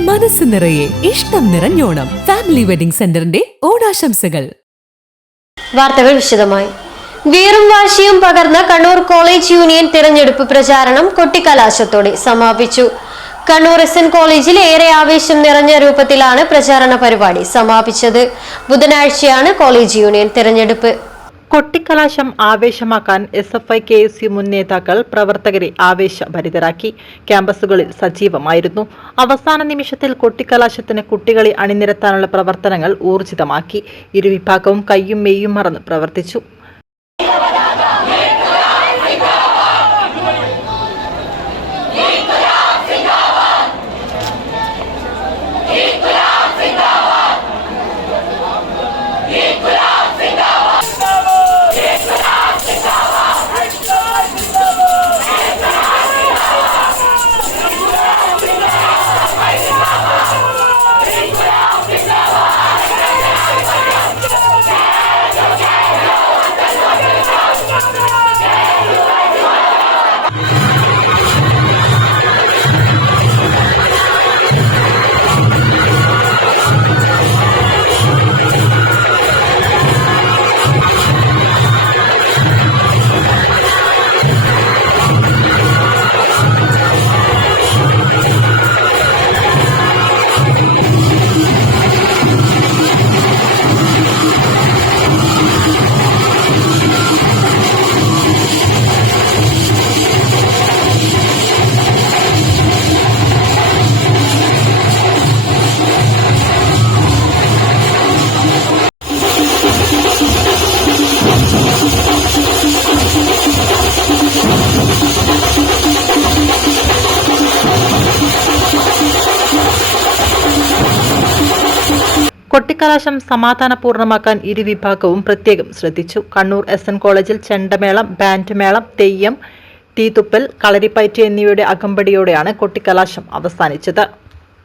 മനസ്സ് നിറയെ ഇഷ്ടം നിറഞ്ഞോണം. ഫാമിലി വെഡിംഗ് സെന്ററിന്റെ ഓണാശംസകൾ. വാർത്തകൾ വിശദമായി. വീറും വാശിയും പകർന്ന കണ്ണൂർ കോളേജ് യൂണിയൻ തിരഞ്ഞെടുപ്പ് പ്രചാരണം കൊട്ടിക്കലാശത്തോടെ സമാപിച്ചു. കണ്ണൂർ എസ് എൻ കോളേജിൽ ഏറെ ആവേശം നിറഞ്ഞ രൂപത്തിലാണ് പ്രചാരണ പരിപാടി സമാപിച്ചത്. ബുധനാഴ്ചയാണ് കോളേജ് യൂണിയൻ തിരഞ്ഞെടുപ്പ്. കൊട്ടിക്കലാശം ആവേശമാക്കാൻ S F I K S U മുൻ നേതാക്കൾ പ്രവർത്തകരെ ആവേശഭരിതരാക്കി. ക്യാമ്പസുകളിൽ സജീവമായിരുന്നു. അവസാന നിമിഷത്തിൽ കൊട്ടിക്കലാശത്തിന് കുട്ടികളെ അണിനിരത്താനുള്ള പ്രവർത്തനങ്ങൾ ഊർജിതമാക്കി. ഇരുവിഭാഗവും കയ്യും മെയ്യും മറന്ന് പ്രവർത്തിച്ചു. കൊട്ടിക്കലാശം സമാധാനപൂർണമാക്കാൻ ഇരുവിഭാഗവും പ്രത്യേകം ശ്രദ്ധിച്ചു. കണ്ണൂർ എസ് എൻ കോളേജിൽ ചെണ്ടമേളം ബാൻഡ് മേളം തെയ്യം തീതുപ്പൽ കളരിപ്പയറ്റ് എന്നിവയുടെ അകമ്പടിയോടെയാണ് കൊട്ടിക്കലാശം അവസാനിച്ചത്.